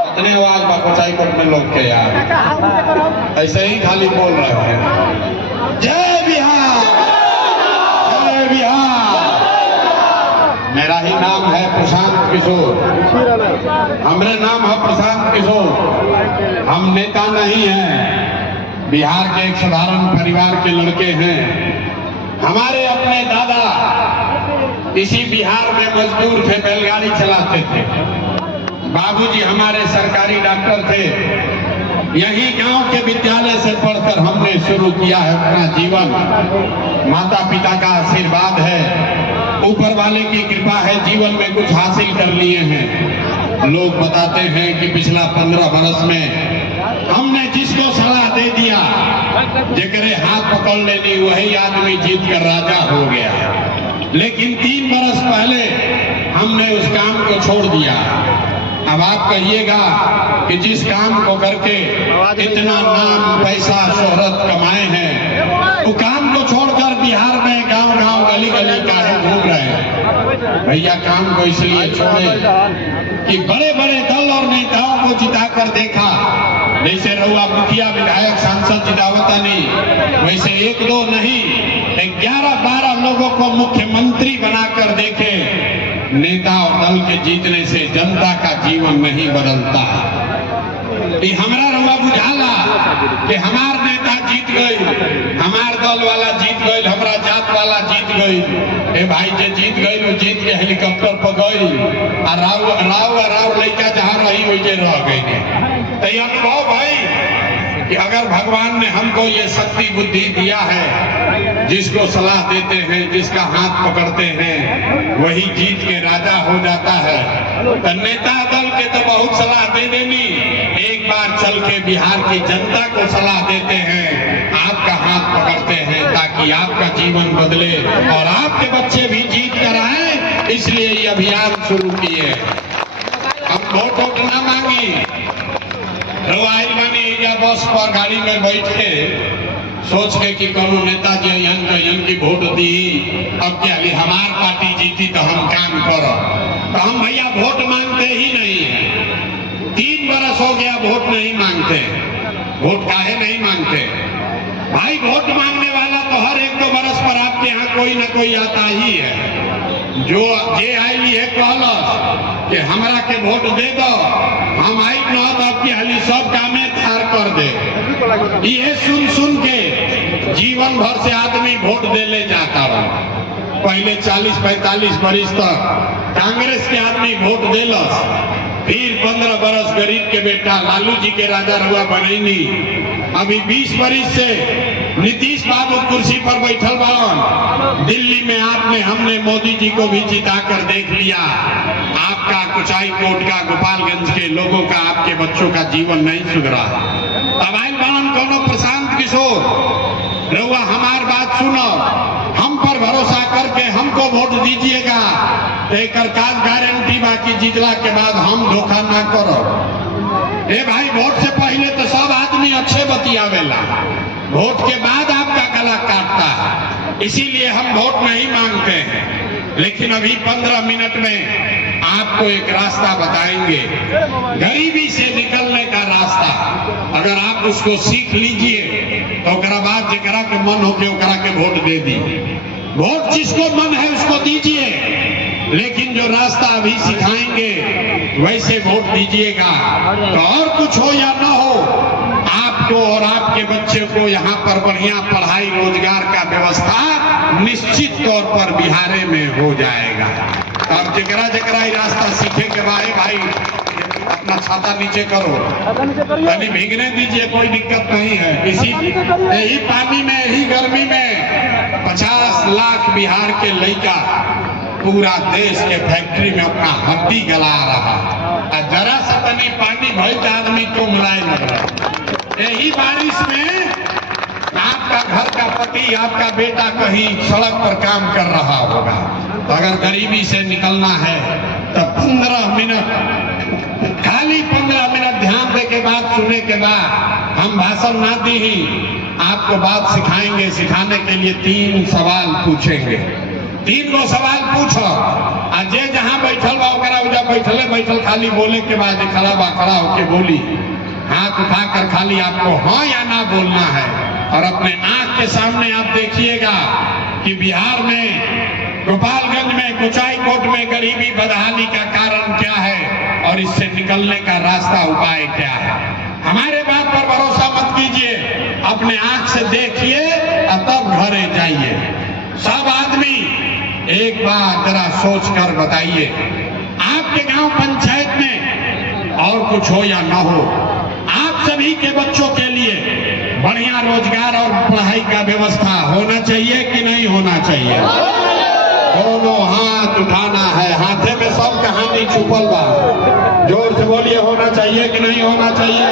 इतने आवाज बाकोचाई में लोग के यार ऐसे ही खाली बोल रहे हैं। जय बिहार, जय बिहार। मेरा ही नाम है प्रशांत किशोर, हमारे नाम है प्रशांत किशोर। हम नेता नहीं हैं, बिहार के एक साधारण परिवार के लड़के हैं। हमारे अपने दादा इसी बिहार में मजदूर थे, बैलगाड़ी चलाते थे। बाबूजी हमारे सरकारी डॉक्टर थे। यही गांव के विद्यालय से पढ़कर हमने शुरू किया है अपना जीवन। माता पिता का आशीर्वाद है, ऊपर वाले की कृपा है, जीवन में कुछ हासिल कर लिए हैं। लोग बताते हैं कि पिछला 15 बरस में हमने जिसको सलाह दे दिया, जेकरे हाथ पकड़ लेनी, वही आदमी जीत कर राजा हो गया। लेकिन 3 बरस पहले हमने उस काम को छोड़ दिया। अब आप कहिएगा कि जिस काम को करके इतना नाम, पैसा, शोहरत कमाए हैं, वो काम को छोड़कर बिहार में गांव-गांव, गली-गली काहे घूम रहे हैं? भैया काम को इसलिए छोड़े कि बड़े-बड़े दल और नेताओं को जिताकर देखा, जैसे रउआ मुखिया, विधायक, सांसद जितावता नहीं, वैसे 1-2 नहीं 11-12 लोगों को मुख्यमंत्री बनाकर देखे। नेता और दल के जीतने से जनता का जीवन नहीं बदलता। हमारा रउआ बुझाला कि हमार नेता जीत गई, हमार दल वाला जीत गई, हमारा जात वाला जीत गई। ए भाई जे जीत गई वो जीत के हेलीकॉप्टर पर गई, और राव लड़का जहाँ रही वही रह गई। तो अनुभव भाई कि अगर भगवान ने हमको ये शक्ति बुद्धि दिया है, जिसको सलाह देते हैं, जिसका हाथ पकड़ते हैं, वही जीत के राजा हो जाता है। तो नेता दल के तो बहुत सलाह दे देनी, एक बार चल के बिहार की जनता को सलाह देते हैं, आपका हाथ पकड़ते हैं ताकि आपका जीवन बदले और आपके बच्चे भी जीत कर आए। इसलिए ये अभियान शुरू किए। अब वोट ना मांगी, रवाइल बनी या बस पर गाड़ी में बैठ के सोच के कि कोनो नेताजी इनकी वोट दी, अब क्या हमार पार्टी जीती तो हम काम करो। तो हम भैया वोट मांगते ही नहीं है। 3 बरस हो गया वोट नहीं मांगते। वोट काहे नहीं मांगते भाई? वोट मांगने वाला तो हर 1-2 बरस पर आपके यहाँ कोई ना कोई आता ही है। जो जे आईली है कहलस कि हमरा के वोट दे दो, हम आई न तो आपकी हाली सब कामे थार कर दे। ये सुन के जीवन भर से आदमी वोट दे ले जाता रहा। पहले 40-45 बरिस तक कांग्रेस के आदमी वोट देलस, फिर 15 बरस गरीब के बेटा लालू जी के राजा रुआ बनैनी। अभी 20 बरिस से नीतीश बाबू कुर्सी पर बैठल बावन। दिल्ली में आपने, हमने मोदी जी को भी जिता कर देख लिया। आपका कुचाई कोट का, गोपालगंज के लोगों का, आपके बच्चों का जीवन नहीं सुधरा। अब आइल बावन कोनो प्रशांत किशोर, रउआ हमार बात सुनो, हम पर भरोसा करके हमको वोट दीजिएगा, लेकर काज गारंटी बाकी जीतला के बाद हम धोखा ना करो। ए भाई, वोट से पहले तो सब आदमी अच्छे बतियावेला, वोट के बाद आपका गला काटता है। इसीलिए हम वोट नहीं मांगते हैं। लेकिन अभी 15 मिनट में आपको एक रास्ता बताएंगे, गरीबी से निकलने का रास्ता। अगर आप उसको सीख लीजिए तो ओकरा बाद जकरा के मन हो के ओकरा के वोट दे दी। वोट जिसको मन है उसको दीजिए, लेकिन जो रास्ता अभी सिखाएंगे वैसे वोट दीजिएगा। तो और कुछ हो या ना हो, आपको और आपके बच्चे को यहाँ पर बढ़िया पढ़ाई, रोजगार का व्यवस्था निश्चित तौर पर बिहार में हो जाएगा। अब जकरा ये रास्ता सीखे के बाद भाई अपना छाता नीचे करो, पानी भीगने दीजिए, कोई दिक्कत नहीं है। यही पानी में, यही गर्मी में 50 लाख बिहार के लड़का पूरा देश के फैक्ट्री में अपना हड्डी गला रहा। जरा सा तनी पानी भर आदमी को मिलाए लग रहा। यही बारिश में आपका घर का पति, आपका बेटा कहीं सड़क पर काम कर रहा होगा। अगर गरीबी से निकलना है तो 15 मिनट, खाली 15 मिनट ध्यान दे के बात सुनने के बाद, हम भाषण ना दी ही आपको बात सिखाएंगे। सिखाने के लिए 3 सवाल पूछेंगे। तीन गो सवाल पूछो आ जे जहां बैठल बा ओकरा उजा बैठले बैठल खाली बोले के बाद खड़ा बा खड़ा होके बोली, हाथ उठाकर खाली आपको हाँ या ना बोलना है। और अपने आंख के सामने आप देखिएगा कि बिहार में गोपालगंज में कुचाईकोट में गरीबी बदहाली का कारण क्या है और इससे निकलने का रास्ता उपाय क्या है। हमारे बात पर भरोसा मत कीजिए, अपने आंख से देखिए और तब घरे जाइए। सब आदमी एक बार जरा सोच कर बताइए, आपके गांव पंचायत में और कुछ हो या ना हो, आप सभी के बच्चों के लिए बढ़िया रोजगार और पढ़ाई का व्यवस्था होना चाहिए कि नहीं होना चाहिए? दोनों हाथ उठाना है, हाथे में सब कहानी छुपल बा। जोर से बोलिए, होना चाहिए कि नहीं होना चाहिए?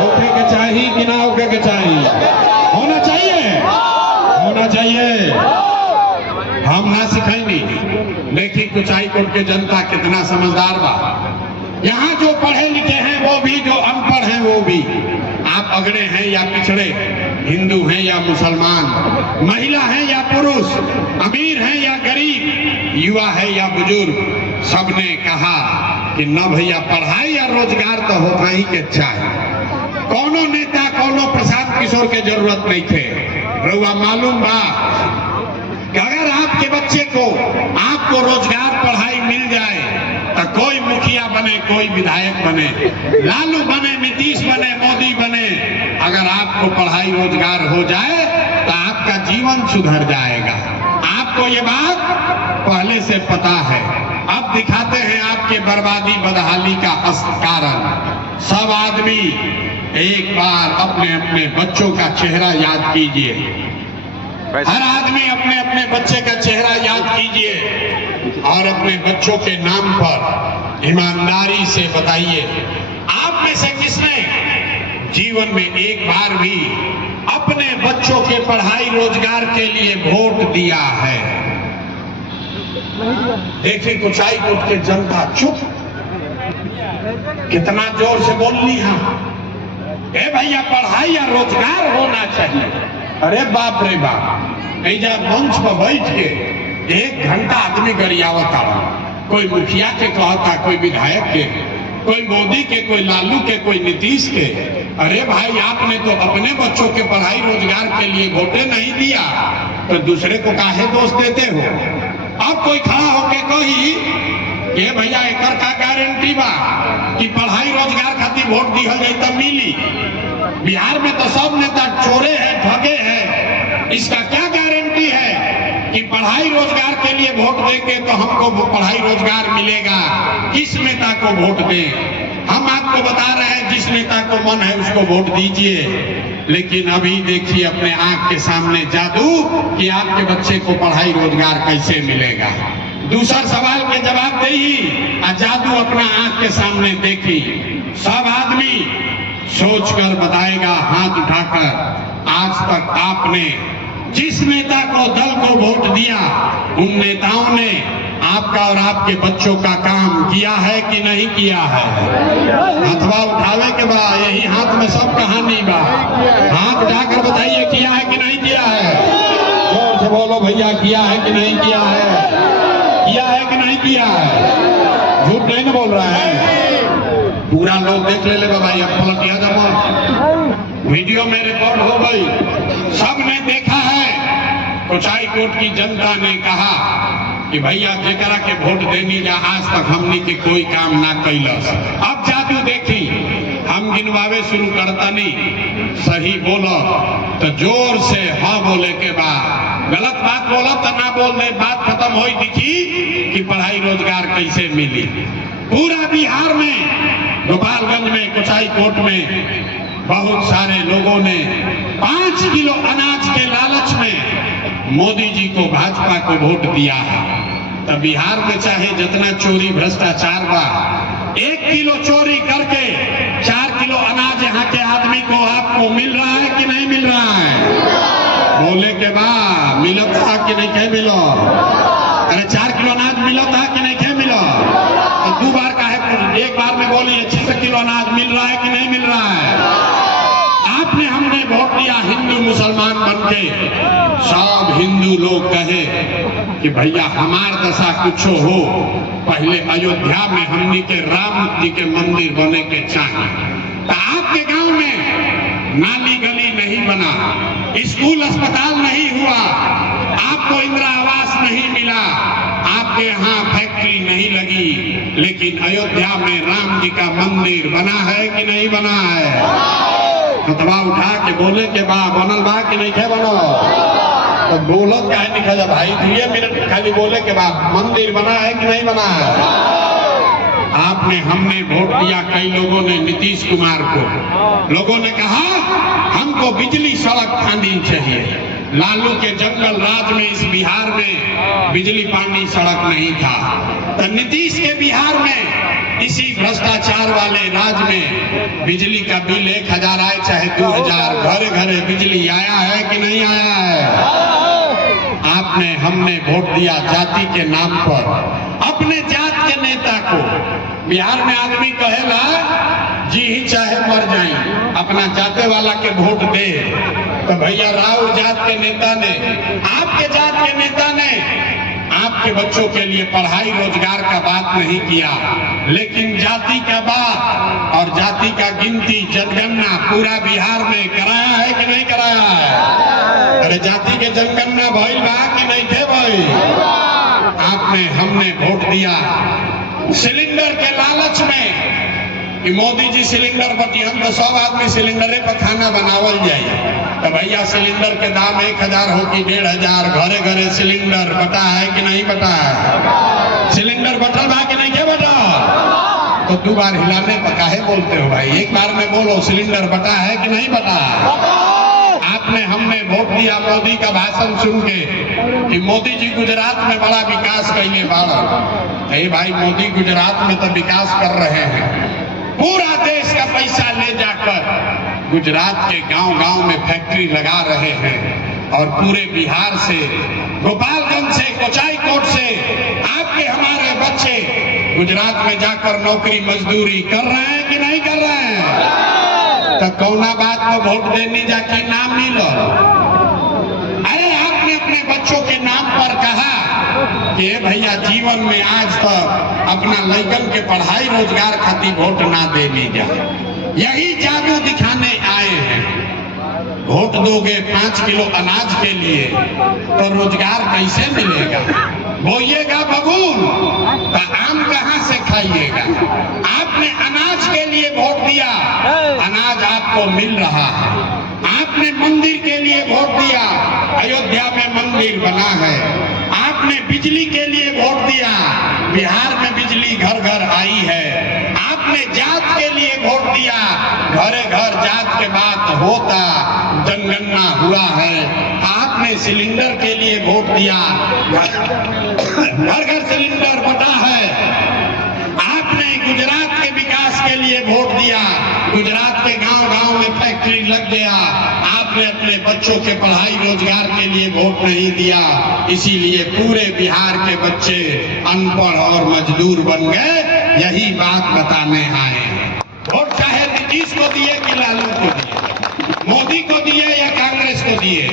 होके के चाहिए कि ना होके के चाहिए? होना चाहिए, होना चाहिए। हम ना सिखाएंगे। देखिए कुचाईकोट के जनता कितना समझदार बा। यहाँ जो पढ़े लिखे हैं वो भी, जो अनपढ़ हैं वो भी, आप अगड़े हैं या पिछड़े, हिंदू हैं या मुसलमान, महिला हैं या पुरुष, अमीर हैं या गरीब, युवा है या बुजुर्ग, सबने कहा कि न भैया पढ़ाई या रोजगार तो होता ही के चाहिए। कौनो नेता कौनो प्रशांत किशोर के जरूरत नहीं थे। रउआ मालूम बा कि अगर आपके बच्चे को आपको रोजगार पढ़ाई मिल जाए तो कोई मुखिया बने, कोई विधायक बने, लालू बने, नीतीश बने, मोदी बने, अगर आपको पढ़ाई रोजगार हो जाए तो आपका जीवन सुधर जाएगा। आपको ये बात पहले से पता है। अब दिखाते हैं आपके बर्बादी बदहाली का कारण। सब आदमी एक बार अपने अपने बच्चों का चेहरा याद कीजिए। हर आदमी अपने अपने बच्चे का चेहरा याद कीजिए और अपने बच्चों के नाम पर ईमानदारी से बताइए, आप में से किसने जीवन में एक बार भी अपने बच्चों के पढ़ाई रोजगार के लिए वोट दिया है? देखिए कुचाईकोट के जनता चुप, कितना जोर से बोल ली। हाँ ए भैया पढ़ाई या रोजगार होना चाहिए। अरे बाप रे बाप, ऐजा मंच पर बैठ के 1 घंटा आदमी गरियावता, कोई मुखिया के कहता, कोई विधायक के, कोई मोदी के, कोई लालू के, कोई नीतीश के। अरे भाई आपने तो अपने बच्चों के पढ़ाई रोजगार के लिए वोटे नहीं दिया तो दूसरे को काहे दोष देते हो? अब कोई खड़ा होके कही ये भैया एकर का गारंटी बा कि पढ़ाई रोजगार खातिर वोट दिया गई तब मिली? बिहार में तो सब नेता चोरे हैं, ठगे हैं, इसका क्या गारंटी है कि पढ़ाई रोजगार के लिए वोट देंगे तो हमको पढ़ाई रोजगार मिलेगा? किस नेता को वोट दें? हम आपको बता रहे हैं जिस नेता को मन है उसको वोट दीजिए। लेकिन अभी देखिए अपने आंख के सामने जादू कि आपके बच्चे को पढ़ाई रोजगार कैसे मिलेगा। दूसरा सवाल के जवाब दे ही जादू अपना आंख के सामने देखी। सब आदमी सोचकर बताएगा हाथ उठाकर, आज तक आपने जिस नेता को, दल को वोट दिया उन नेताओं ने आपका और आपके बच्चों का काम किया है कि नहीं किया है? हथवा उठावे के बाद यही हाथ में सब कहानी बा। हाथ उठाकर बताइए किया है कि नहीं किया है? जोर से बोलो भैया, किया है कि नहीं किया है? किया है कि नहीं किया है? झूठ नहीं बोल रहा है। पूरा लोग देख ले बाबा, ये पलटिया जमा वीडियो में रिकॉर्ड हो गई, सबने देखा है। कुचाईकोट की जनता ने कहा कि भैया जेकरा के वोट देनी जा आज तक हमनी के कोई काम ना कैलस। अब जादू देखी, हम गिनवावे शुरू करता नहीं, सही बोलो तो जोर से हाँ बोले के बाद, गलत बात बोलो तो ना बोल दे, बात खत्म हो दिखी कि पढ़ाई रोजगार कैसे मिली। पूरा बिहार में, गोपालगंज में, कुचाईकोट में बहुत सारे लोगों ने 5 किलो अनाज के लालच में मोदी जी को, भाजपा को वोट दिया है। तब बिहार में चाहे जितना चोरी भ्रष्टाचार बा, 1 किलो चोरी करके 4 किलो अनाज यहाँ के आदमी को आपको मिल रहा है कि नहीं मिल रहा है? बोले के बाद मिलत था कि नहीं कह मिलो? अरे 4 किलो अनाज मिलत था कि नहीं कह मिलो? तो 2 बार का है, एक बार में बोलिए 6 किलो अनाज मिल रहा है कि नहीं मिल रहा है? आपने हमने वोट दिया हिंदू मुसलमान बन के सब हिंदू लोग कहे कि भैया हमार दशा कुछो हो, पहले अयोध्या में हमनी के राम जी के मंदिर बने के चाहिए। तो आपके गांव में नाली गली नहीं बना, स्कूल अस्पताल नहीं हुआ, आपको इंदिरा आवास नहीं मिला, आपके यहाँ फैक्ट्री नहीं लगी, लेकिन अयोध्या में राम जी का मंदिर बना है कि नहीं बना है? तो दबा उठा के बोले के बा बनल बा कि नहीं थे बनो? तो बोलत काहे नहीं खा भाई, 2 मिनट खाली बोले के बाद मंदिर बना है कि नहीं बना है? आपने हमने वोट दिया, कई लोगों ने नीतीश कुमार को, लोगों ने कहा हमको बिजली सड़क खानी चाहिए। लालू के जंगल राज में इस बिहार में बिजली पानी सड़क नहीं था, तो नीतीश के बिहार में इसी भ्रष्टाचार वाले राज में बिजली का बिल 1000 आए चाहे 2000, घरे घरे बिजली आया है कि नहीं आया है? आपने हमने वोट दिया जाति के नाम पर, अपने जात के नेता को। बिहार में आदमी कहेला जी ही चाहे मर जाए, अपना जाते वाला के वोट दे। तो भैया राउर जात के नेता ने, आपके जात के नेता ने आपके बच्चों के लिए पढ़ाई रोजगार का बात नहीं किया, लेकिन जाति का बात और जाति का गिनती जनगणना पूरा बिहार में कराया है कि नहीं कराया है? अरे जाति के जनगणना भइल बा कि नहीं थे भाई? आपने हमने वोट दिया सिलेंडर के लालच में कि मोदी जी सिलेंडर बटियन तो सब आदमी सिलेंडरे पर खाना बनावल जाए। तो भैया सिलेंडर के दाम 1000 हो कि 1500, घरे घरे सिलेंडर बटा है कि नहीं बटा है? सिलेंडर बटल बा कि नहीं के बटा? तो 2 बार हिलाने पर काहे बोलते हो भाई? एक बार में बोलो सिलेंडर बटा है कि नहीं बटा? आपने हमने वोट दिया मोदी का भाषण सुन के कि मोदी जी गुजरात में बड़ा विकास करेंगे। भाई मोदी गुजरात में तो विकास कर रहे हैं, पूरा देश का पैसा ले जाकर गुजरात के गांव-गांव में फैक्ट्री लगा रहे हैं और पूरे बिहार से, गोपालगंज से, कोचाईकोट से आपके हमारे बच्चे गुजरात में जाकर नौकरी मजदूरी कर रहे हैं कि नहीं कर रहे हैं? तो कौना बात में वोट देने जाके नाम मिलो? अरे आपने अपने बच्चों के नाम पर कहा कि भैया जीवन में आज तक अपना लड़कन के पढ़ाई रोजगार खातिर वोट ना दे लीजा, यही जादू दिखाने आए हैं। वोट दोगे 5 किलो अनाज के लिए तो रोजगार कैसे मिलेगा? बोइएगा बबूल तो आम कहां से खाइएगा? आपने अनाज के लिए वोट दिया, अनाज आपको मिल रहा है। आपने मंदिर के लिए वोट दिया, अयोध्या में मंदिर बना है। आपने बिजली के लिए वोट दिया, बिहार में बिजली घर घर आई है। आपने जात के लिए वोट दिया, घरे घर जात के बात होता, जनगणना हुआ है। आपने सिलेंडर के लिए वोट दिया, घर घर सिलेंडर बटा है। आपने गुजरात के विकास के लिए वोट दिया, गुजरात के गांव-गांव में फैक्ट्री लग गया। आपने अपने बच्चों के पढ़ाई रोजगार के लिए वोट नहीं दिया, इसीलिए पूरे बिहार के बच्चे अनपढ़ और मजदूर बन गए। यही बात बताने आए हैं। वोट चाहे नीतीश को दिए कि लालू को दिए, मोदी को दिए या कांग्रेस को दिए,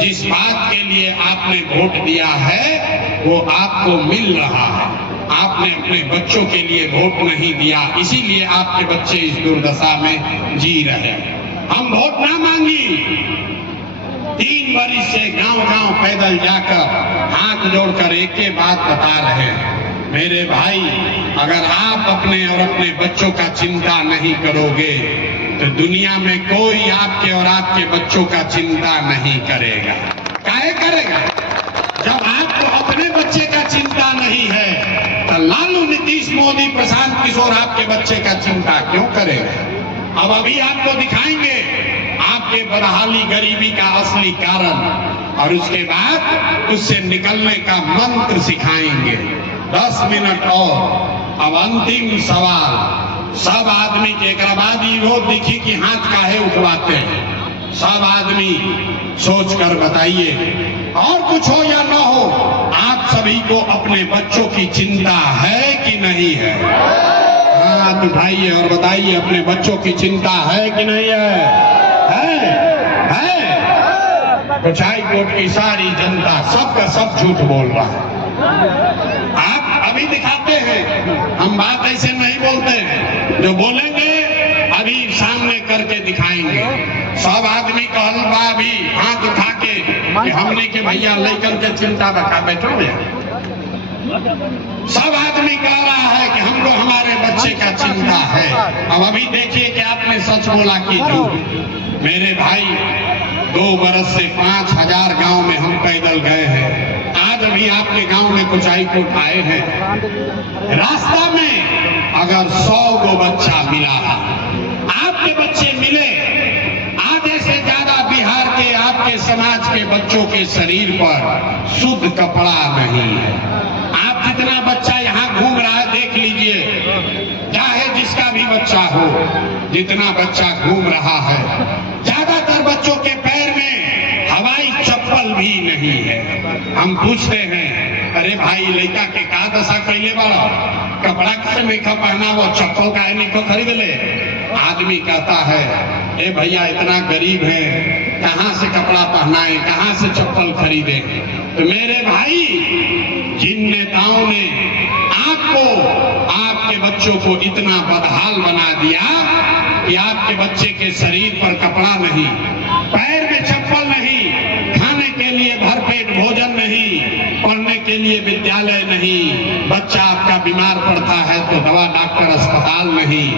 जिस बात के लिए आपने वोट दिया है वो आपको मिल रहा है। आपने अपने बच्चों के लिए वोट नहीं दिया, इसीलिए आपके बच्चे इस दुर्दशा में जी रहे हैं। हम वोट ना मांगी, 3 बरिस से गांव-गांव पैदल जाकर हाथ जोड़कर एक बात बता रहे हैं, मेरे भाई अगर आप अपने और अपने बच्चों का चिंता नहीं करोगे तो दुनिया में कोई आपके और आपके बच्चों का चिंता नहीं करेगा। काहे करेगा? जब आपको अपने बच्चे का चिंता नहीं है तो लालू, नीतीश, मोदी, प्रशांत किशोर आपके बच्चे का चिंता क्यों करेगा? अब अभी आपको दिखाएंगे आपके बदहाली गरीबी का असली कारण, और उसके बाद उससे निकलने का मंत्र सिखाएंगे। 10 मिनट और। अब अंतिम सवाल सब आदमी के, एक बाद वो दिखी कि हाथ काहे उठवाते हैं, सब आदमी सोच कर बताइए, और कुछ हो या न हो, आप सभी को अपने बच्चों की चिंता है कि नहीं है? हाथ उठाइए और बताइए, अपने बच्चों की चिंता है कि नहीं है? है? कुचाई कोट की सारी जनता सबका सब झूठ बोल रहा है। आप अभी दिखाते हैं, हम बात ऐसे नहीं बोलते हैं, जो बोलेंगे अभी सामने करके दिखाएंगे। सब आदमी कहलबा भी हाथ उठा के कि हमने के भैया लेकर के चिंता बता बैठो। सब आदमी कह रहा है कि हमको हमारे बच्चे का चिंता है। अब अभी देखिए कि आपने सच बोला कि झूठ। मेरे भाई 2 बरस से 5000 गांव में हम पैदल गए हैं। आज अभी आपके गांव में कुचाई कोट आए हैं। रास्ता में अगर 100 गो बच्चा मिला, आपके बच्चे मिले, आधे से ज्यादा बिहार के आपके समाज के बच्चों के शरीर पर शुद्ध कपड़ा नहीं है। आप जितना बच्चा यहाँ घूम रहा है देख लीजिए, चाहे जिसका भी बच्चा हो, जितना बच्चा घूम रहा है, ज्यादातर बच्चों के पैर में हवाई चप्पल भी नहीं है। हम पूछते हैं, अरे भाई लड़का के का दशा कैले बड़ा, कपड़ा कैसे नहीं खा पहना, वो चप्पल का नहीं को खरीद ले। आदमी कहता है, ए भैया इतना गरीब है, कहाँ से कपड़ा पहनाए, कहाँ से चप्पल खरीदे। तो मेरे भाई, जिन नेताओं ने आपको, आपके बच्चों को इतना बदहाल बना दिया कि आपके बच्चे के शरीर पर कपड़ा नहीं, पैर में चप्पल नहीं, खाने के लिए भरपेट भोजन नहीं, पढ़ने के लिए विद्यालय नहीं, बच्चा आपका बीमार पड़ता है तो दवा डॉक्टर अस्पताल नहीं,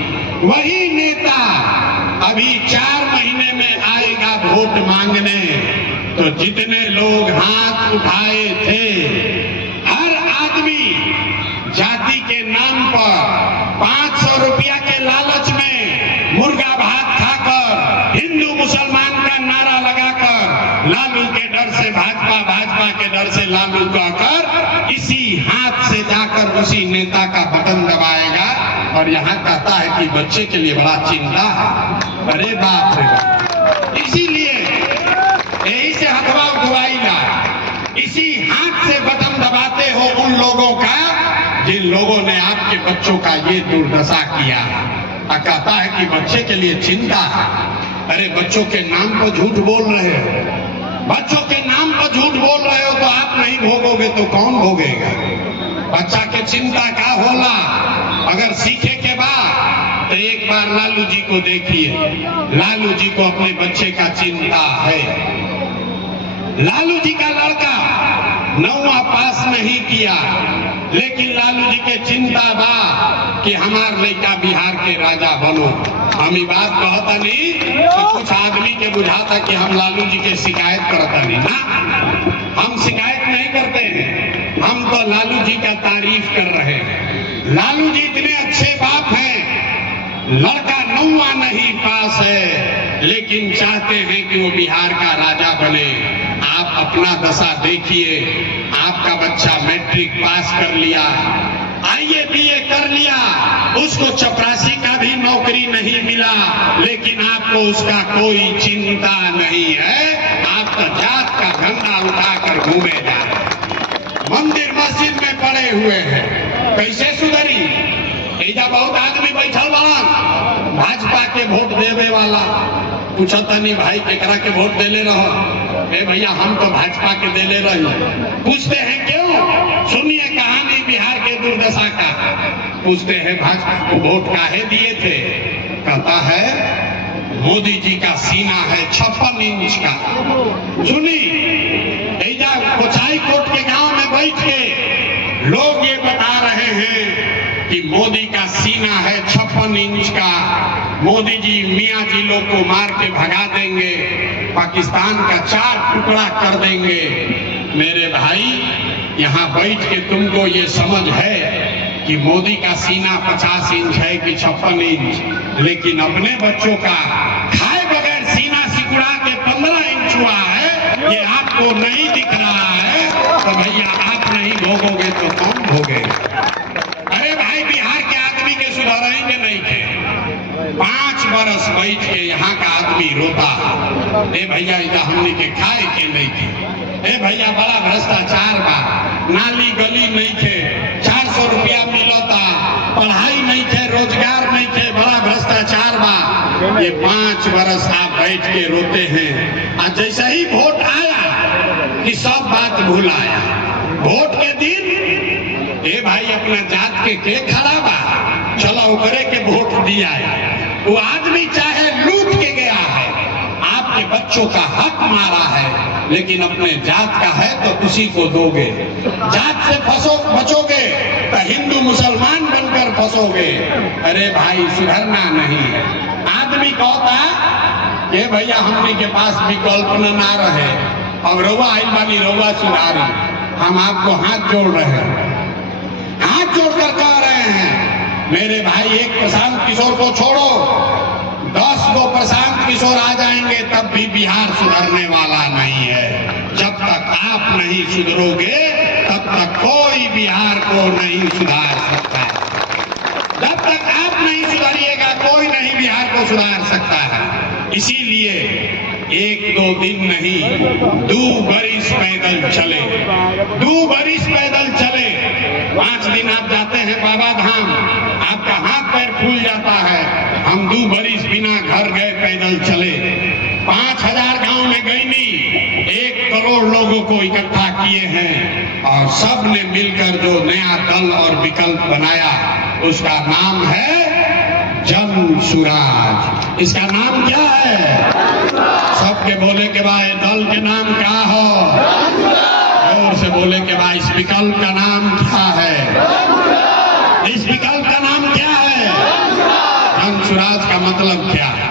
वही नेता अभी 4 महीने में आएगा वोट मांगने। तो जितने लोग हाथ उठाए थे, हर आदमी जाति के नाम पर 500 रुपया के लालच में मुर्गा भात खाकर, हिंदू मुसलमान का नारा लगाकर, लालू के डर से भाजपा, भाजपा के डर से लालू कहकर, इसी हाथ से जाकर उसी नेता का बटन दबाएगा और यहाँ कहता है कि बच्चे के लिए बड़ा चिंता है। अरे बाप रे बाप। इसीलिए यही से हथवा उठवाई ला, इसी हाथ से बटन दबाते हो उन लोगों का जिन लोगों ने आपके बच्चों का ये दुर्दशा किया। कहता है कि बच्चे के लिए चिंता है। अरे बच्चों के नाम पर झूठ बोल रहे हो, बच्चों के नाम पर झूठ बोल रहे हो तो आप नहीं भोगोगे तो कौन भोगेगा। बच्चा के चिंता क्या होला, अगर सीखे के बाद तो एक बार लालू जी को देखिए, लालू जी को अपने बच्चे का चिंता है। लालू जी का लड़का 9वां पास नहीं किया, लेकिन लालू जी के चिंता बा कि हमार लड़का बिहार के राजा बनो। हम ये बात कहता नहीं तो कुछ आदमी के बुझाता कि हम लालू जी के शिकायत करता नहीं ना, हम शिकायत नहीं करते हैं, हम तो लालू जी का तारीफ कर रहे हैं। लालू जी इतने अच्छे बाप हैं, लड़का 9वां नहीं पास है लेकिन चाहते हैं कि वो बिहार का राजा बने। आप अपना दशा देखिए, आपका बच्चा मैट्रिक पास कर लिया, आईए बीए कर लिया, उसको चपरासी का भी नौकरी नहीं मिला, लेकिन आपको उसका कोई चिंता नहीं है। आप तो जात का झंडा उठाकर घूमे जा रहे हैं, मंदिर मस्जिद में पड़े हुए हैं। कैसे सुधरी? एजा बहुत आदमी बैठल बड़ा भाजपा के वोट देवे वाला, पूछता नहीं भाई केकरा के वोट देले रहो। ए भैया हम तो भाजपा के देले रही। पूछते हैं क्यों? सुनिए कहानी बिहार के दुर्दशा का। पूछते हैं भाजपा को वोट काहे दिए थे? कहता है मोदी जी का सीना है 56 इंच का। सुनी, एजा कुचाई कोट के गांव में बैठ के लोग ये बता रहे हैं कि मोदी का सीना है 56 इंच का, मोदी जी मियाँ जी लोग को मार के भगा देंगे, पाकिस्तान का 4 टुकड़ा कर देंगे। मेरे भाई, यहाँ बैठ के तुमको ये समझ है कि मोदी का सीना 50 इंच है कि 56 इंच, लेकिन अपने बच्चों का खाए बगैर सीना सिकुड़ा के 15 इंच हुआ है, ये आपको नहीं दिख रहा है। तो भैया आप नहीं भोगोगे तो कौन भोगेगा? अरे भाई, बिहार के आदमी के सुधारेंगे नहीं थे। 5 बरस बैठ के यहाँ का आदमी रोता है, ए भैया इधर हमने के खाए के नहीं थे, ए भैया बड़ा भ्रष्टाचार बा, नाली गली नहीं थे, 400 रुपया मिलता, पढ़ाई नहीं थे, रोजगार नहीं थे, बड़ा भ्रष्टाचार बा। ये 5 बरस आप बैठ के रोते हैं, और जैसे ही वोट आए कि सब बात भुलाया। वोट के दिन ए भाई अपना जात के खड़ा बा, चलो ओकरे के वोट दिया है। वो आदमी चाहे लूट के गया है, आपके बच्चों का हक मारा है, लेकिन अपने जात का है तो उसी को दोगे। जात से बचोगे तो हिंदू मुसलमान बनकर फंसोगे। अरे भाई सुधरना नहीं है। आदमी कहता कि भैया हमने के पास विकल्प ना रहे, अब रउआ आइल बानी, रउआ सुधारी, हम आपको हाथ जोड़ रहे हैं, हाथ जोड़कर कह रहे हैं मेरे भाई एक प्रशांत किशोर को छोड़ो, 10 गो प्रशांत किशोर आ जाएंगे तब भी बिहार सुधरने वाला नहीं है। जब तक आप नहीं सुधरोगे तब तक कोई बिहार को नहीं सुधार सकता। जब तक आप नहीं सुधरिएगा कोई नहीं बिहार को सुधार सकता है। इसीलिए 1-2 दिन नहीं 2 बरिस पैदल चले, 2 बरिस पैदल चले। 5 दिन आप जाते हैं बाबा धाम, आपका हाथ पैर फूल जाता है। हम 2 बरिस बिना घर गए पैदल चले। 5000 गांव में गईनी, 1 करोड़ लोगों को इकट्ठा किए हैं और सब ने मिलकर जो नया दल और विकल्प बनाया उसका नाम है जन सुराज। इसका नाम क्या है? सबके बोले के बाद दल के नाम क्या हो? जोर से बोले के बाद इस विकल्प का नाम क्या है? इस विकल्प का नाम क्या है? जन सुराज का मतलब क्या है?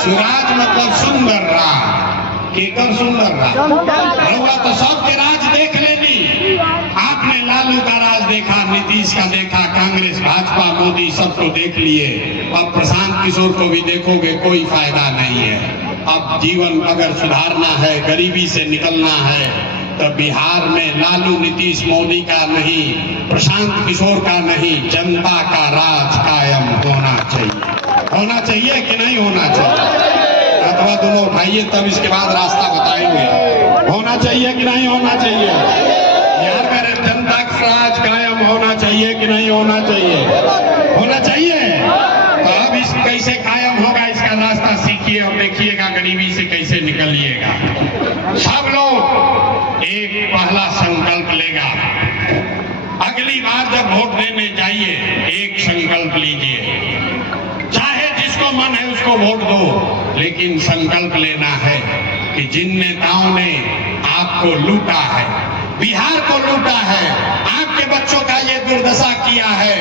सुराज मतलब सुंदर राज। केकर सुंदर राज? रउआ तो सबके राज देख लेनी। आपने लालू का राज देखा, नीतीश का देखा, कांग्रेस, भाजपा, मोदी सबको देख लिए। अब प्रशांत किशोर को भी देखोगे, कोई फायदा नहीं है। अब जीवन अगर सुधारना है, गरीबी से निकलना है, तो बिहार में लालू, नीतीश, मोदी का नहीं, प्रशांत किशोर का नहीं, जनता का राज कायम होना चाहिए। होना चाहिए कि नहीं होना चाहिए? अथवा दोनों उठाइए तब इसके बाद रास्ता बताएंगे। होना चाहिए कि नहीं होना चाहिए? यार मेरे जनता का राज कायम होना चाहिए कि नहीं होना चाहिए? होना चाहिए। तो अब इस कैसे कायम होगा इसका रास्ता सीखिए और देखिएगा गरीबी से कैसे निकलिएगा। सब लोग एक पहला संकल्प लेगा। अगली बार जब वोट देने जाइए एक संकल्प लीजिए, चाहे जिसको मन है उसको वोट दो, लेकिन संकल्प लेना है कि जिन नेताओं ने आपको लूटा है, बिहार को लूटा है, आपके बच्चों का ये दुर्दशा किया है,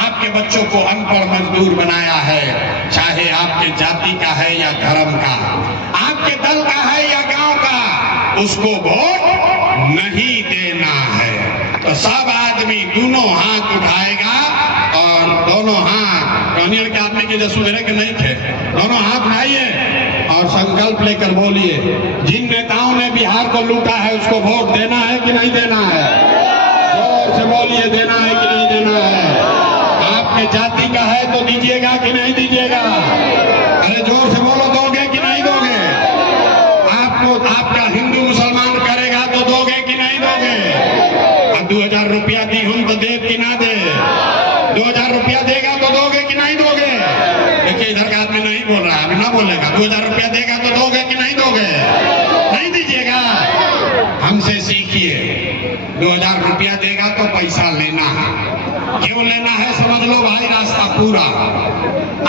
आपके बच्चों को अनपढ़ मजदूर बनाया है, चाहे आपके जाति का है या धर्म का, आपके दल का है या गांव का, उसको वोट नहीं देना है। तो सब आदमी दोनों हाथ उठाएगा और दोनों हाथ कन्या के आदमी के जो सुधरे के नहीं थे, दोनों हाथ उठाइए और संकल्प लेकर बोलिए, जिन नेताओं ने बिहार को लूटा है उसको वोट देना है कि नहीं देना है? जोर से बोलिए, देना है कि नहीं देना है? आपके जाति का है तो दीजिएगा कि नहीं दीजिएगा? अरे जोर से बोलो, दोगे कि नहीं दोगे? आपको आपका हिंदू मुसलमान करेगा तो दोगे कि नहीं दोगे? अब 2000 रुपया दी हूं तो दे कि ना दे? 2000 रुपया देगा तो दोगे कि नहीं दोगे? देखिए इधर का आदमी नहीं बोल रहा है, अभी ना बोलेगा। 2000 रुपया देगा तो दोगे कि नहीं दोगे? नहीं दीजिएगा। हमसे सीखिए, 2000 रुपया देगा तो पैसा लेना है। क्यों लेना है समझ लो भाई, रास्ता पूरा।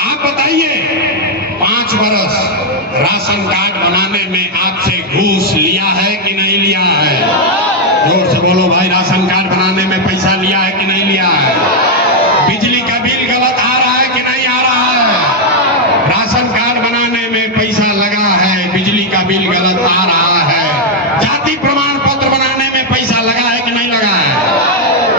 आप बताइए, 5 बरस राशन कार्ड बनाने में आपसे घूस लिया है कि नहीं लिया है? जोर से बोलो भाई, राशन कार्ड बनाने में पैसा लिया है कि नहीं लिया है? बिजली का बिल गलत आ रहा है कि नहीं आ रहा है? राशन कार्ड बनाने में पैसा लगा है, बिजली का बिल गलत आ रहा है। जाति प्रमाण पत्र बनाने में पैसा लगा है कि नहीं लगा है?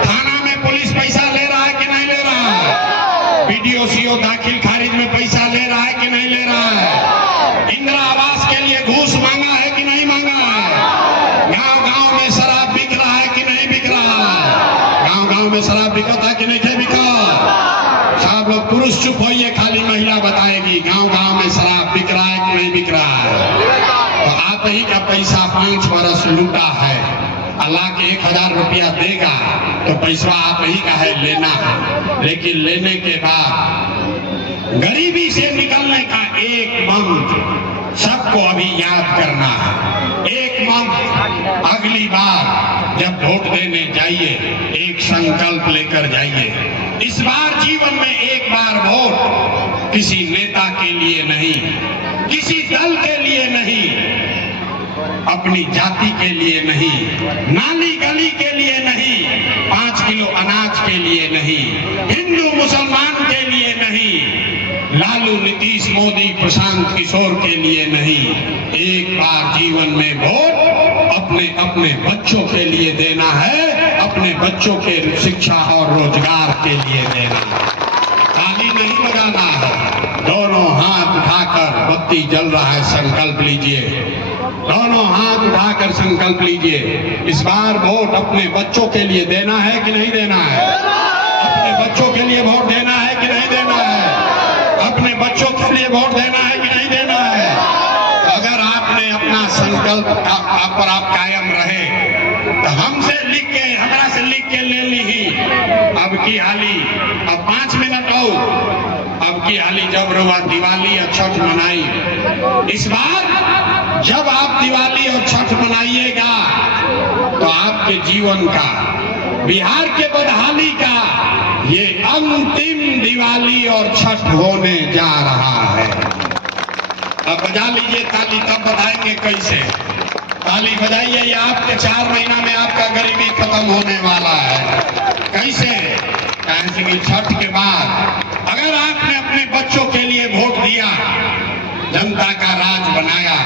थाना में पुलिस पैसा ले रहा है कि नहीं ले रहा है? बीडीओ सीओ दाखिल खारिज में पैसा ले रहा है कि नहीं ले रहा है? इंदिरा आवास के लिए घूस मांगा है कि नहीं मांगा है? गांव-गांव में शराब बिक रहा है कि नहीं बिक रहा है? गांव-गांव में शराब बिकता है कि नहीं बिका? सब लोग पुरुष चुप होइए, खाली महिला बताएगी गांव-गांव में शराब बिक रहा है कि नहीं बिक रहा है? तो आप ही का पैसा 5 बरस लूटा है, अल्लाह के 1000 रुपया देगा तो पैसा आप ही का है, लेना है। लेकिन लेने के बाद गरीबी से निकलने का एक मंत्र सबको अभी याद करना है। एक मंथ अगली बार जब वोट देने जाइए, एक संकल्प लेकर जाइए। इस बार जीवन में एक बार वोट किसी नेता के लिए नहीं, किसी दल के लिए नहीं, अपनी जाति के लिए नहीं, नाली गली के लिए नहीं, 5 किलो अनाज के लिए नहीं, हिंदू मुसलमान के लिए नहीं, लालू नीतीश मोदी प्रशांत किशोर के लिए नहीं। एक बार जीवन में वोट अपने अपने बच्चों के लिए देना है, अपने बच्चों के शिक्षा और रोजगार के लिए देना है। ताली नहीं लगाना है। दोनों हाथ उठाकर, बत्ती जल रहा है, संकल्प लीजिए। दोनों हाथ उठाकर संकल्प लीजिए। इस बार वोट अपने बच्चों के लिए देना है कि नहीं देना है? अपने बच्चों के लिए वोट देना है कि नहीं देना है? अपने बच्चों के लिए वोट देना है कि नहीं देना है? अगर आपने अपना संकल्प पर आप कायम रहे तो हमसे लिख के, हमरा से लिख के ले ली। अब की हाली, अब 5 मिनट और, अब की हाली जब रुआ दिवाली और छठ मनाई, इस बार जब आप दिवाली और छठ मनाइएगा तो आपके जीवन का, बिहार के बदहाली का ये अंतिम दिवाली और छठ होने जा रहा है। अब बजा लीजिए ताली, तब बताएंगे कैसे। ताली बजाइए, ये आपके 4 महीना में आपका गरीबी खत्म होने वाला है। कैसे? कैसे कि छठ के बाद अगर आपने अपने बच्चों के लिए वोट दिया, जनता का राज बनाया,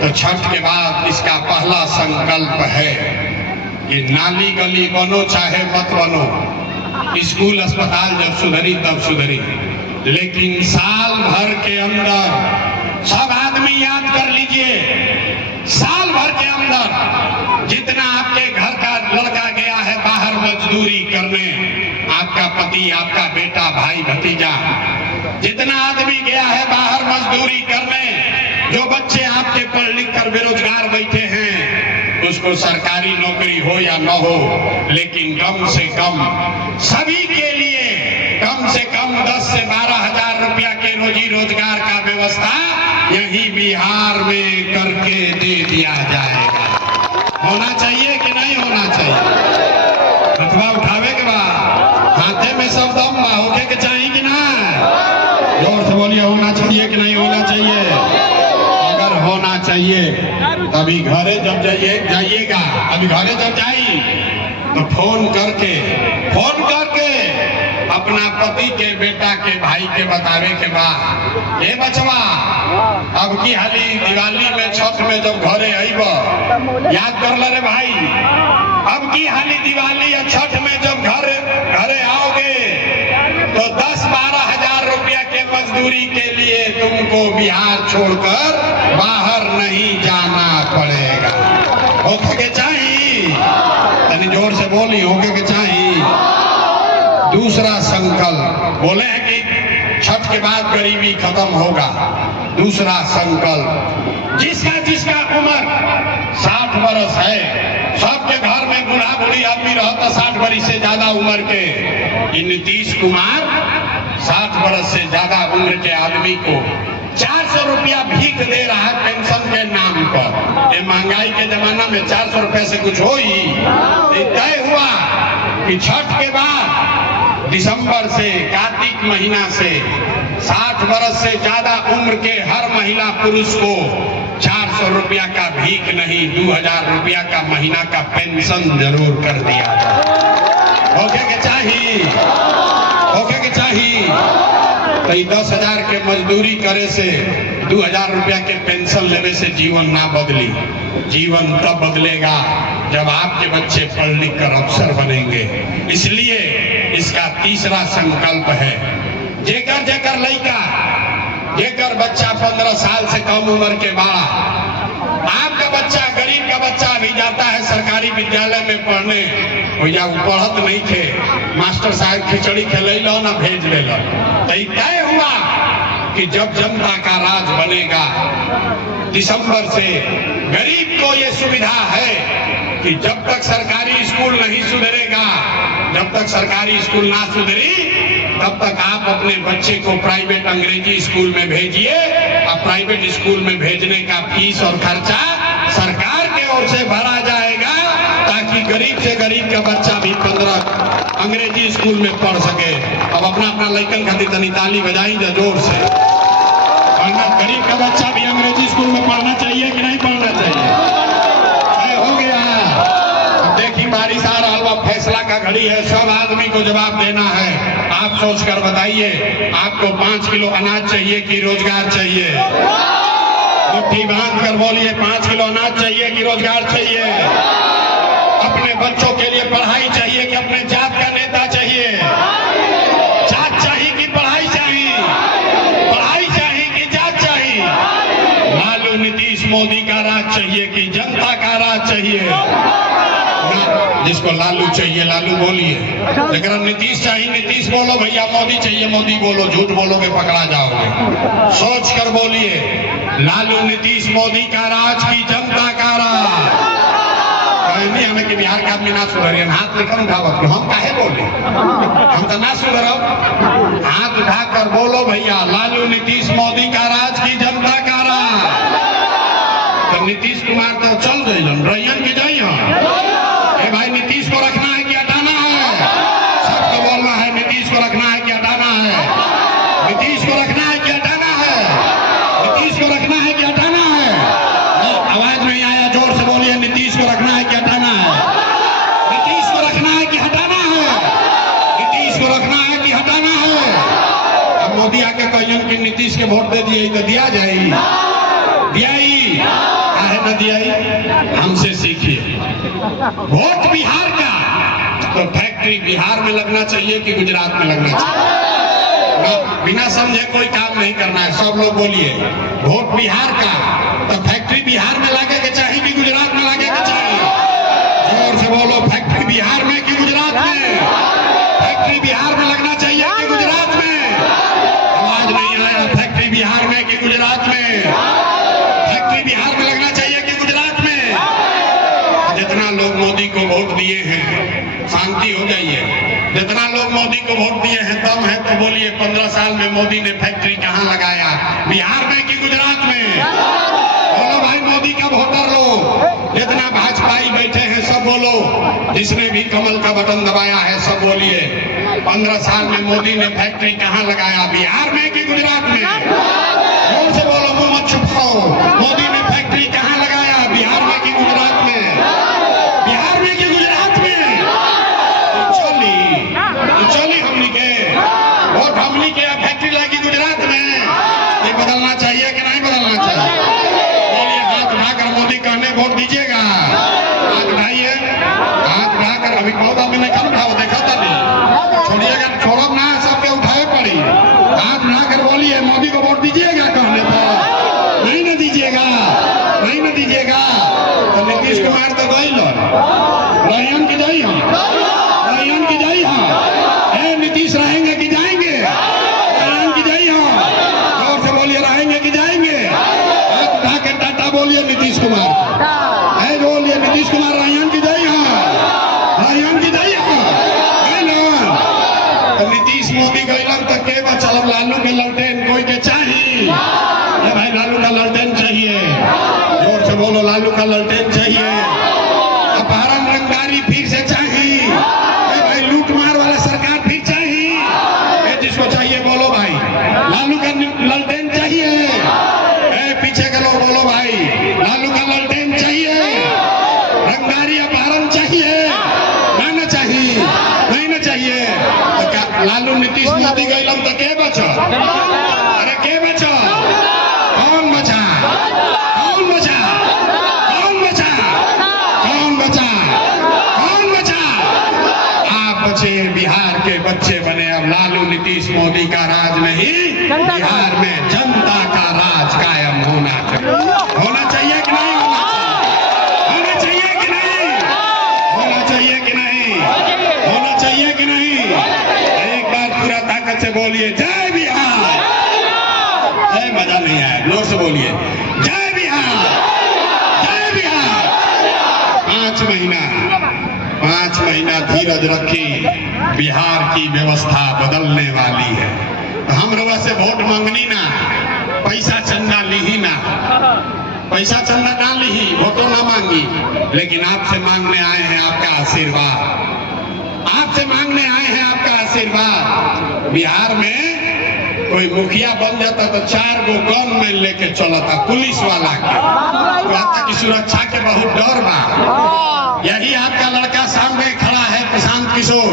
तो छठ के बाद इसका पहला संकल्प है कि नाली गली बनो चाहे मत बनो, स्कूल अस्पताल जब सुधरी तब सुधरी, लेकिन साल भर के अंदर सब आदमी याद कर लीजिए, साल भर के अंदर जितना आपके घर का लड़का गया है बाहर मजदूरी करने, आपका पति, आपका बेटा, भाई, भतीजा, जितना आदमी गया है बाहर मजदूरी करने, जो बच्चे आपके पढ़ लिख कर बेरोजगार बैठे हैं, उसको सरकारी नौकरी हो या न हो, लेकिन कम से कम सभी के लिए कम से कम 10 से 12 हजार रुपया के रोजी रोजगार का व्यवस्था यही बिहार में करके दे दिया जाएगा। होना चाहिए कि नहीं होना चाहिए? हथवा उठावे के बाद हाथे में सब दम होके के चाहिए कि ना? जोर से बोलिए, होना चाहिए कि नहीं होना चाहिए? अगर होना चाहिए तभी घरे जब जाइएगा, अभी घरे जब जाइए तो फोन करके अपना पति के, बेटा के, भाई के बतावे के बाद, ए बचवा, अब की हाली दिवाली में छठ में जब घरे आईब, याद कर ले रे भाई, अब की हाली दिवाली या छठ में जब घरे आओगे तो 10-12 हजार रुपया के मजदूरी के लिए तुमको बिहार छोड़कर बाहर नहीं जाना पड़ेगा। होके के चाहिए, यानी जोर से बोली, होके के चाहिए। दूसरा संकल्प बोले हैं कि छठ के बाद गरीबी खत्म होगा। दूसरा संकल्प, जिसका उम्र 60 वर्ष है, सबके घर में बूढ़ा बूढ़ी आदमी रहता 60 वर्ष से ज्यादा उम्र के, नीतीश कुमार 60 वर्ष से ज्यादा उम्र के आदमी को 400 रुपया भीख दे रहा है पेंशन के नाम पर। ये महंगाई के जमाना में 400 रुपये से कुछ हो ही। तय हुआ कि छठ के बाद दिसंबर से, कार्तिक महीना से 60 वर्ष से ज्यादा उम्र के हर महिला पुरुष को 400 रुपया का भीख नहीं, 2000 रुपया का महीना का पेंशन जरूर कर दिया जाए। होके के चाहिए, होके के चाहिए। तो 10,000 के मजदूरी करे से 2000 रुपया के पेंशन लेने से जीवन ना बदली। जीवन तब बदलेगा जब आपके बच्चे पढ़ लिख कर अफसर बनेंगे। इसलिए इसका तीसरा संकल्प है, जेकर लड़का, जेकर बच्चा 15 साल से कम उम्र के बड़ा, आपका बच्चा, गरीब का बच्चा भी जाता है सरकारी विद्यालय में पढ़ने, भैया वो पढ़त नहीं थे, मास्टर साहब खिचड़ी खेले लो ना भेज ले लो। तो तय हुआ कि जब जनता का राज बनेगा, दिसंबर से गरीब को ये सुविधा है कि जब तक सरकारी स्कूल नहीं सुधरेगा, जब तक सरकारी स्कूल ना सुधरी, तब तक आप अपने बच्चे को प्राइवेट अंग्रेजी स्कूल में भेजिए। अब प्राइवेट स्कूल में भेजने का फीस और खर्चा सरकार के ओर से भरा जाएगा, ताकि गरीब से गरीब का बच्चा भी 15 अंग्रेजी स्कूल में पढ़ सके। अब अपना अपना लड़कन खातिर तनी ताली बजाई जा जोर से। वरना गरीब का बच्चा भी अंग्रेजी स्कूल में पढ़ना चाहिए कि नहीं पढ़ना चाहिए? हो गया। अब देखिए बारिश आ रहा है, फैसला का घड़ी है, सब आदमी को जवाब देना है। आप सोच कर बताइए, आपको 5 किलो अनाज चाहिए कि रोजगार चाहिए? मुट्ठी बांध कर बोलिए, 5 किलो अनाज चाहिए कि रोजगार चाहिए? अपने बच्चों के लिए पढ़ाई चाहिए कि अपने जात का नेता चाहिए? जात चाहिए कि पढ़ाई चाहिए? पढ़ाई चाहिए कि जात चाहिए? लालू नीतीश मोदी का राज चाहिए कि जनता का राज चाहिए? जिसको लालू चाहिए लालू बोलिए, लेकिन नीतीश चाहिए नीतीश बोलो भैया, मोदी चाहिए मोदी बोलो, झूठ बोलोगे पकड़ा जाओगे। सोच कर बोलिए, लालू नीतीश मोदी का राज की जनता का राज? नहीं हमें कि बिहार का आदमी ना सुधरिए, हाथ लेकर उठावत, हम काहे बोले? हम तो ना सुधरो, हाथ उठाकर बोलो भैया, लालू नीतीश मोदी का राज की जनता का राज। तो नीतीश कुमार तो चल गए रैयन की जाइए। भाई नीतीश को रखना है कि हटाना है? सबको बोलना है, नीतीश को रखना है कि हटाना है? नीतीश को रखना है कि हटाना है? नीतीश को रखना है कि हटाना है? आवाज नहीं आया, जोर से बोलिए, नीतीश को रखना है कि हटाना है? नीतीश को रखना है कि हटाना है? नीतीश को रखना है कि हटाना है? अब मोदी आके कहियन कि नीतीश के वोट दे दिए तो दिया जाए, दिया ही काहे न दिया? हमसे सीखिए। वोट बिहार का, तो फैक्ट्री बिहार में लगना चाहिए कि गुजरात में लगना चाहिए? बिना समझे कोई काम नहीं करना है। सब लोग बोलिए, वोट बिहार का, तो फैक्ट्री बिहार में लगे के चाहिए कि गुजरात में लगे के चाहिए? जोर से बोलो, फैक्ट्री बिहार में कि गुजरात में? फैक्ट्री बिहार में लगना चाहिए कि गुजरात में? आवाज नहीं आया, फैक्ट्री बिहार में कि गुजरात में? फैक्ट्री बिहार में लगना चाहिए कि गुजरात में? जितना लोग मोदी को वोट दिए हैं, शांति हो जाइए। जितना लोग मोदी को वोट दिए हैं, दम है तो बोलिए, 15 साल में मोदी ने फैक्ट्री कहां लगाया? बिहार में कि गुजरात में? बोलो भाई, मोदी का वोटर लोग, जितना भाजपाई बैठे हैं सब बोलो, जिसने भी कमल का बटन दबाया है सब बोलिए, 15 साल में मोदी ने फैक्ट्री कहां लगाया? बिहार में कि गुजरात में? जोर से बोलो, मुंह मत छुपाओ। मोदी ने फैक्ट्री कहां लगाया? बिहार में कि गुजरात में? बिहार में कि गुजरात में? चली हमनी के वोट, हमनी के फैक्ट्री लगी गुजरात में। ये बदलना चाहिए कि नहीं बदलना चाहिए? बोलिए, हाथ उठाकर मोदी कहने वोट दीजिएगा। हाथ उठाइए, हाथ उठाकर। अभी बहुत आदमी ने कम उठाओ, देखा था नहीं, छोड़िएगा, छोड़ो ना, सबके उठाए पड़ी। हाथ उठाकर बोलिए, मोदी को वोट दीजिएगा कहने पर? नहीं न दीजिएगा, नहीं न दीजिएगा। तो नीतीश कुमार तो गई लो, रैयन की जाई हम, रैयन की जाई हम। नीतीश रहेंगे कि जाएंगे? रैयन की जाई हम। जोर से बोलिए, रहेंगे कि जाएंगे? हाथ उठा के टाटा बोलिए नीतीश कुमार, है बोलिए, नीतीश कुमार रैयन की जाई हम, रैयन की जाई हम। तो नीतीश मोदी गईलन तो के बचल? लालू के ललटेन कोई के चाहिए? भाई लालू का ललटेन चाहिए, जोर से बोलो, लालू का ललटेन चाहिए। अपहरण रंगदारी फिर से चाहिए, भाई लूट मार वाला सरकार फिर चाहिए। जिसको चाहिए बोलो भाई, लालू का ललटेन चाहिए। पीछे के लोग बोलो भाई, लालू का ललटेन चाहिए। रंगदारी अपहरण चाहिए, ना चाहिए? नहीं ना चाहिए। तो क्या लालू नीतीश मोदी गईलम तो के बचा? अरे के बचा? कौन बचा? कौन बचा? कौन बचा? कौन बचा? कौन बचा? आप बचे, बिहार के बच्चे बने। अब लालू नीतीश मोदी का राज नहीं, बिहार में जनता का राज कायम होना चाहिए कि नहीं होना चाहिए? होना चाहिए कि नहीं? होना चाहिए कि नहीं? होना चाहिए कि नहीं? एक बार पूरा ताकत से बोलिए, जय बिहार। जय, मजा नहीं आया, जोर से बोलिए, जय बिहार, जय बिहार। 5 महीना धीरज रखी, बिहार की व्यवस्था बदलने वाली है। तो हम लोगों से वोट मांगनी ना, पैसा चंदा ली ही ना, पैसा चंदा ना ली ही, वोटों ना मांगी, लेकिन आपसे मांगने आए हैं आपका आशीर्वाद। आपसे मांगने आए हैं आपका आशीर्वाद। बिहार में कोई मुखिया बन जाता तो 4 गो गन में लेके चलता, पुलिस वाला के, कहता कि सुरक्षा के बहुत डर बा। यही आपका लड़का सामने खड़ा है, प्रशांत किशोर,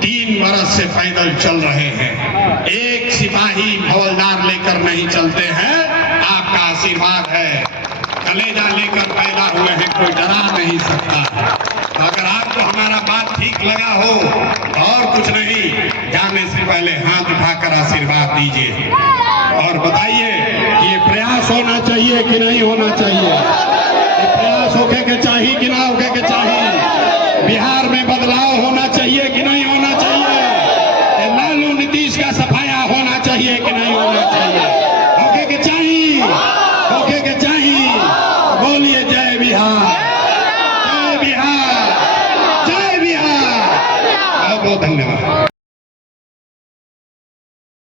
3 बरस से पैदल चल रहे हैं। एक सिपाही हवलदार लेकर नहीं चलते हैं, आपका आशीर्वाद है। कलेजा लेकर पैदा हुए हैं, कोई डरा नहीं सकता। अगर आपको हमारा बात ठीक लगा हो, और कुछ नहीं, जाने से पहले हाथ उठाकर आशीर्वाद दीजिए और बताइए कि ये प्रयास होना चाहिए कि नहीं होना चाहिए। ये प्रयास होके के चाहिए कि ना होके के चाहिए। बिहार में बदलाव होना चाहिए कि नहीं होना चाहिए। लालू नीतीश का सफाया होना चाहिए कि नहीं होना